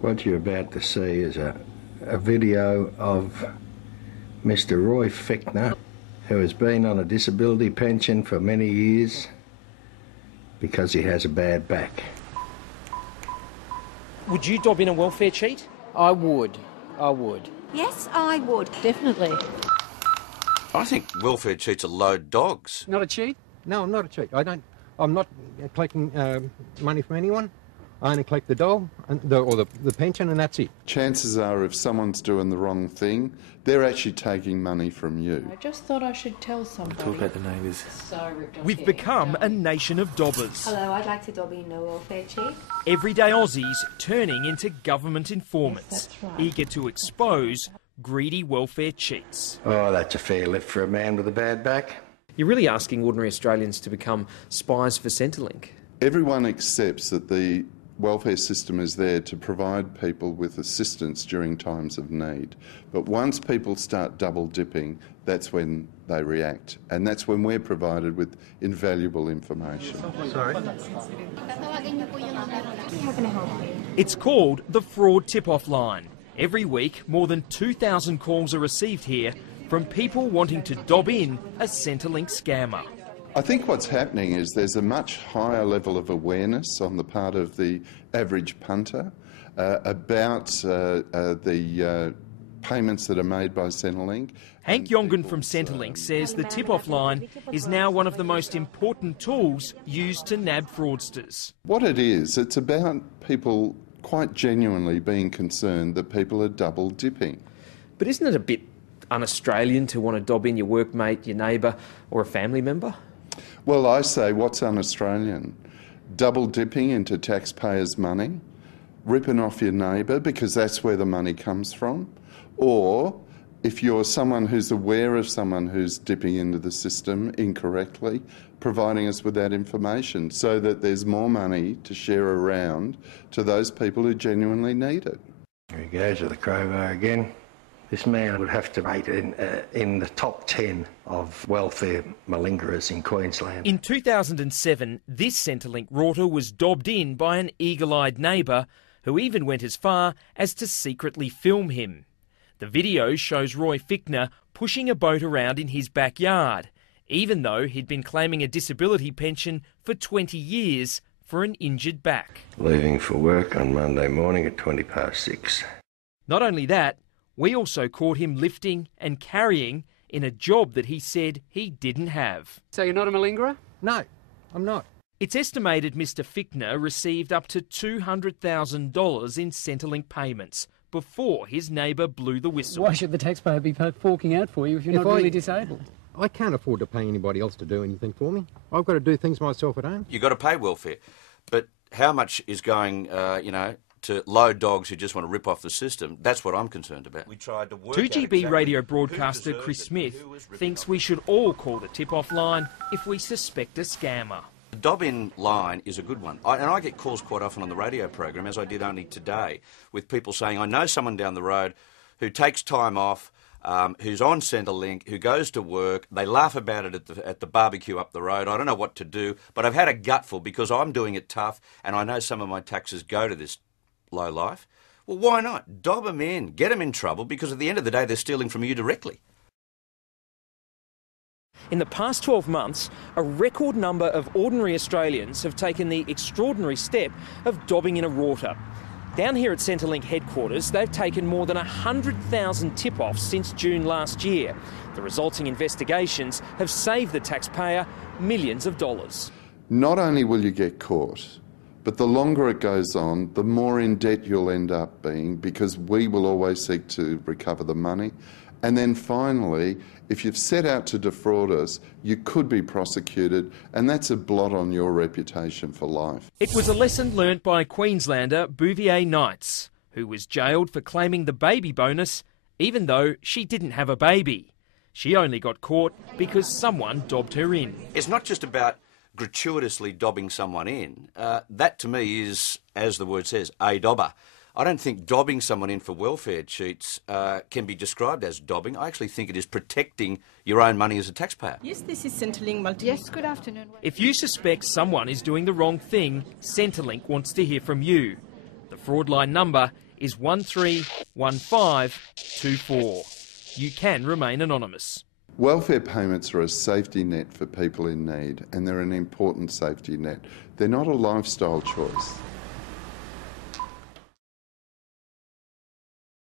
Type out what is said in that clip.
What you're about to see is a video of Mr. Roy Fichtner, who has been on a disability pension for many years because he has a bad back. Would you dob in a welfare cheat? I would. Yes, I would. Definitely. I think welfare cheats are low dogs. Not a cheat? No, I'm not a cheat. I'm not collecting money from anyone. I only collect the dole or the pension, and that's it. Chances are, if someone's doing the wrong thing, they're actually taking money from you. I just thought I should tell somebody. Talk about the neighbours. So ripped off. We've become a nation of dobbers. Hello, I'd like to dob in a welfare cheat. Everyday Aussies turning into government informants, Yes, that's right. eager to expose greedy welfare cheats. Oh, that's a fair lift for a man with a bad back. You're really asking ordinary Australians to become spies for Centrelink. Everyone accepts that the welfare system is there to provide people with assistance during times of need. But once people start double dipping, that's when they react. And that's when we're provided with invaluable information. Sorry? How can I help you? It's called the Fraud Tip-Off Line. Every week, more than 2,000 calls are received here from people wanting to dob in a Centrelink scammer. I think what's happening is there's a much higher level of awareness on the part of the average punter about the payments that are made by Centrelink. Hank Yongan from Centrelink says the tip-off line is now one of the most important tools used to nab fraudsters. What it is, it's about people quite genuinely being concerned that people are double dipping. But isn't it a bit un-Australian to want to dob in your workmate, your neighbour or a family member? Well, I say, what's un-Australian? Double dipping into taxpayers' money, ripping off your neighbour because that's where the money comes from, or if you're someone who's aware of someone who's dipping into the system incorrectly, providing us with that information so that there's more money to share around to those people who genuinely need it. Here he goes with the crowbar again. This man would have to rate in the top 10 of welfare malingerers in Queensland. In 2007, this Centrelink router was dobbed in by an eagle-eyed neighbour who even went as far as to secretly film him. The video shows Roy Fichtner pushing a boat around in his backyard, even though he'd been claiming a disability pension for 20 years for an injured back. Leaving for work on Monday morning at 6:20. Not only that, we also caught him lifting and carrying in a job that he said he didn't have. So you're not a malingerer? No, I'm not. It's estimated Mr. Fichtner received up to $200,000 in Centrelink payments before his neighbour blew the whistle. Why should the taxpayer be forking out for you if you're not really disabled? I can't afford to pay anybody else to do anything for me. I've got to do things myself at home. You've got to pay welfare. But how much is going, to low dogs who just want to rip off the system? That's what I'm concerned about. We tried to work 2GB radio broadcaster Chris Smith thinks we should all call the tip-off line if we suspect a scammer. The dob-in line is a good one. I get calls quite often on the radio program, as I did only today, with people saying, I know someone down the road who takes time off, who's on Centrelink, who goes to work. They laugh about it at the barbecue up the road. I don't know what to do, but I've had a gutful because I'm doing it tough and I know some of my taxes go to this low life. Well, why not? Dob them in, get them in trouble, because at the end of the day, they're stealing from you directly. In the past 12 months, a record number of ordinary Australians have taken the extraordinary step of dobbing in a router. Down here at Centrelink headquarters, they've taken more than 100,000 tip-offs since June last year. The resulting investigations have saved the taxpayer millions of dollars. Not only will you get caught, but the longer it goes on, the more in debt you'll end up being, because we will always seek to recover the money. And then finally, if you've set out to defraud us, you could be prosecuted, and that's a blot on your reputation for life. It was a lesson learnt by Queenslander Bouvier Knights, who was jailed for claiming the baby bonus even though she didn't have a baby. She only got caught because someone dobbed her in. It's not just about gratuitously dobbing someone in. That to me is, as the word says, a dobber. I don't think dobbing someone in for welfare cheats can be described as dobbing. I actually think it is protecting your own money as a taxpayer. Yes, this is Centrelink. Yes, good afternoon. If you suspect someone is doing the wrong thing, Centrelink wants to hear from you. The fraud line number is 131524. You can remain anonymous. Welfare payments are a safety net for people in need, and they're an important safety net. They're not a lifestyle choice.